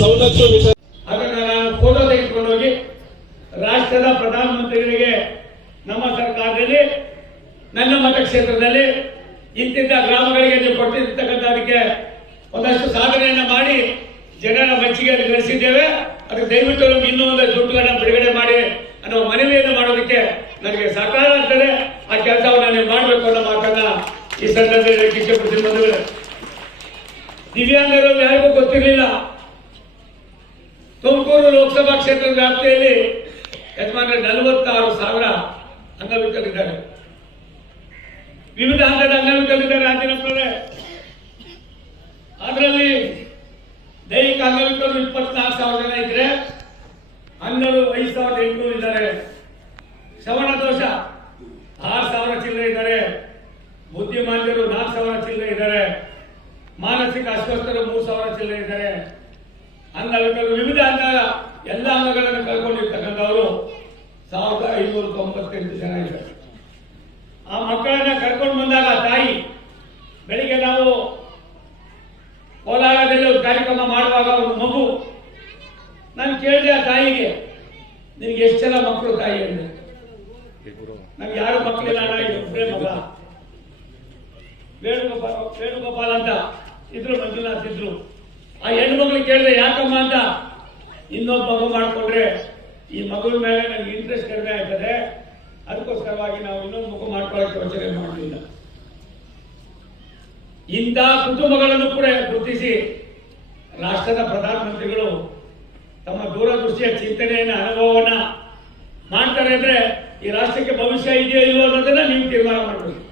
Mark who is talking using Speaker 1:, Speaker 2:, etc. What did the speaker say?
Speaker 1: ಸೌಲಭ್ಯ ಅದನ್ನ ನಾನು ಫೋಟೋ ತೆಗೆದುಕೊಂಡು ಹೋಗಿ ರಾಷ್ಟ್ರದ ಪ್ರಧಾನಮಂತ್ರಿಗಳಿಗೆ ನಮ್ಮ ಸರ್ಕಾರದಲ್ಲಿ, ನನ್ನ ಮತಕ್ಷೇತ್ರದಲ್ಲಿ ಇಂತಿದ್ದ ಗ್ರಾಮಗಳಿಗೆ ನೀವು ಕೊಟ್ಟಿರ್ತಕ್ಕಂಥದಕ್ಕೆ ಒಂದಷ್ಟು ಸಾಧನೆಯನ್ನು ಮಾಡಿ ಜನರ ಮೆಚ್ಚುಗೆ ಗಳಿಸಿದ್ದೇವೆ ಅದಕ್ಕೆ ದಯವಿಟ್ಟು ನಮ್ಗೆ ಇನ್ನೂ ಒಂದು ದುಡ್ಡುಗಳನ್ನ ಬಿಡುಗಡೆ ಮಾಡಿ ಅನ್ನೋ ಮನವಿಯನ್ನು ಮಾಡೋದಕ್ಕೆ ನನಗೆ ಸಹಕಾರ ಆಗ್ತದೆ. ಆ ಕೆಲಸವನ್ನು ನೀವು ಮಾಡಬೇಕು ಅನ್ನೋ ಮಾತನ್ನ ಈ ಸಂದರ್ಭದಲ್ಲಿ ದಿವ್ಯಾಂಗರು ಯಾರಿಗೂ ಗೊತ್ತಿರಲಿಲ್ಲ. ತುಮಕೂರು ಲೋಕಸಭಾ ಕ್ಷೇತ್ರದ ವ್ಯಾಪ್ತಿಯಲ್ಲಿ ಯಜಮಾನ ನಲವತ್ತಾರು ಸಾವಿರ ಅಂಗವಿಕಲಿದ್ದಾರೆ. ವಿವಿಧ ಹಂತದ ಅಂಗವಿಕಲಿದ್ದಾರೆ ರಾಜೀನಾಮೆ ಅದರಲ್ಲಿ ದೈಹಿಕ ಅಂಗವಿಕಲರು ಇಪ್ಪತ್ನಾಲ್ಕು ಸಾವಿರ ಜನ ಇದ್ರೆ ಅಂಗರು ಐದು ಸಾವಿರದ ಎಂಟುನೂರು ಇದ್ದಾರೆ. ಶ್ರವಣ ದೋಷ ಆರು ಸಾವಿರ ಚಿಲ್ಲರೆ ಇದ್ದಾರೆ. ಬುದ್ಧಿಮಾನ್ಯರು ನಾಲ್ಕು ಸಾವಿರ ಚಿಲ್ಲರೆ ಇದ್ದಾರೆ. ಮಾನಸಿಕ ಅಸ್ವಸ್ಥರು ಮೂರು ಸಾವಿರ ಚಿಲ್ಲರೆ ಇದ್ದಾರೆ. ಅಂಗವಿಕಲರು ಅಂಗಗಳ ಎಲ್ಲ ಅಂಗಗಳನ್ನು ಕಳ್ಕೊಂಡಿರ್ತಕ್ಕಂಥವರು ಸಾವಿರದ ಐನೂರ ತೊಂಬತ್ತೆಂಟು ಜನ ಇದ್ದಾರೆ. ಆ ಮಕ್ಕಳನ್ನ ಕರ್ಕೊಂಡು ಬಂದಾಗ ತಾಯಿ ಬೆಳಿಗ್ಗೆ ನಾವು ಕೋಲಾರದಲ್ಲಿ ಒಂದು ಕಾರ್ಯಕ್ರಮ ಮಾಡುವಾಗ ಒಂದು ಮಗು ನಾನು ಕೇಳಿದೆ ಆ ತಾಯಿಗೆ, ನಿನಗೆ ಎಷ್ಟು ಜನ ಮಕ್ಕಳು ತಾಯಿ? ಅಂದ್ರೆ ನಮ್ಗೆ ಯಾರು ಮಕ್ಕಳಿಲ್ಲ ಒಬ್ಬರೇ ಮಗ. ವೇಣುಗೋಪಾಲ್ ವೇಣುಗೋಪಾಲ್ ಅಂತ ಇದ್ರು ಮಂಜುನಾಥ್ ಇದ್ರು. ಆ ಹೆಣ್ಣು ಕೇಳಿದೆ, ಯಾಕಮ್ಮ? ಅಂತ ಇನ್ನೊಬ್ಬ ಮಗು ಮಾಡಿಕೊಂಡ್ರೆ, ಈ ಮಗುವಿನ ಮೇಲೆ ನನಗೆ ಇಂಟ್ರೆಸ್ಟ್ ಕಡಿಮೆ ಆಗ್ತದೆ. ಅದಕ್ಕೋಸ್ಕರವಾಗಿ ನಾವು ಇನ್ನೊಂದು ಮಗು ಮಾಡ್ಕೊಳ್ಳೋಕೆ ಯೋಚನೆ ಮಾಡಲಿಲ್ಲ ಇಂಥ ಕುಟುಂಬಗಳನ್ನು ಕೂಡ ಗುರುತಿಸಿ ರಾಷ್ಟ್ರದ ಪ್ರಧಾನಮಂತ್ರಿಗಳು ತಮ್ಮ ದೂರದೃಷ್ಟಿಯ ಚಿಂತನೆಯನ್ನು, ಅನುಭವವನ್ನ ಮಾಡ್ತಾರೆ ಅಂದರೆ ಈ ರಾಷ್ಟ್ರಕ್ಕೆ ಭವಿಷ್ಯ ಇದೆಯೋ ಇಲ್ಲೋ ಅನ್ನೋದನ್ನ ನೀವು ತೀರ್ಮಾನ ಮಾಡಬೇಕು